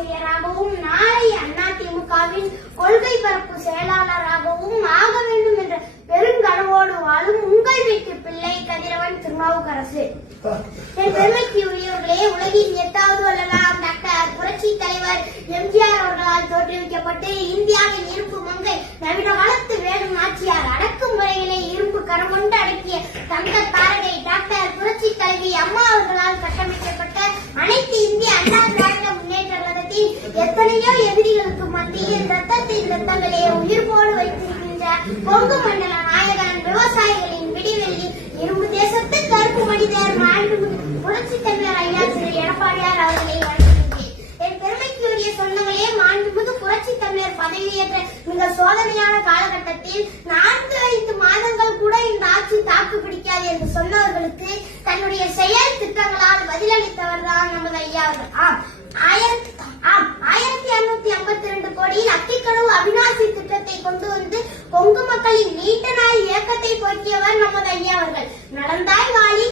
ஆசிரியராகவும் நாளை அதிமுகவின் கொள்கை பரப்பு செயலாளராகவும் ஆக வேண்டும் என்ற பெருங்கனவோடு வாழும் உங்கள் வீட்டு பிள்ளை கதிரவன் திருநாவுக்கரசு. என் பெருமைக்கு உரியவர்களே, உலகின் 8வது வல்லலாம் டாக்டர் புரட்சி தலைவர் எம்ஜிஆர் அவர்களால் தோற்றுவிக்கப்பட்டு இந்தியாவின் இரும்பு மங்கை நவீன காலத்து வேலு நாச்சியார் அடக்குமுறைகளை இரும்பு கரம் கொண்டு அடக்கிய தங்க தாரகை டாக்டர் புரட்சி தலைவி அம்மா அவர்களால் கட்டமைக்கப்பட்ட அனைத்து இந்திய அண்ணா திராவிட முன்னேற்ற கழகத்தின் எத்தனையோ எதிரிகளுக்கு மத்தியில் ரத்தத்தின் ரத்தங்களே உயிர் போடு வைத்திருக்கின்ற கொங்கு மண்டல நாயகன் விவசாயிகளின் விடிவெள்ளி இரும்பு தேசத்து கருப்பு மனிதர் மாண்புமிகு புரட்சி தலைவர் ஐயா திரு எடப்பாடியார் அவர்களை வணங்குகின்றேன். என் பெருமைக்குரிய சொந்தங்களே, மாண்புமிகு புரட்சி தலைவர் பதவியேற்ற மிக சோதனையான காலகட்டத்தில் 4-5 மாதங்கள் கூட இந்த ஆட்சி தாக்கு பிடிக்காது என்று சொன்னவர்களுக்கு தன்னுடைய செயல் திட்டங்களால் பதிலளித்தவர் தான் நமது ஐயா அவர்கள். 1252 கோடியில் அத்திக்கடவு அவிநாசி திட்டத்தை கொண்டு வந்து கொங்கு மக்களின் நீண்ட நாள் இயக்கத்தை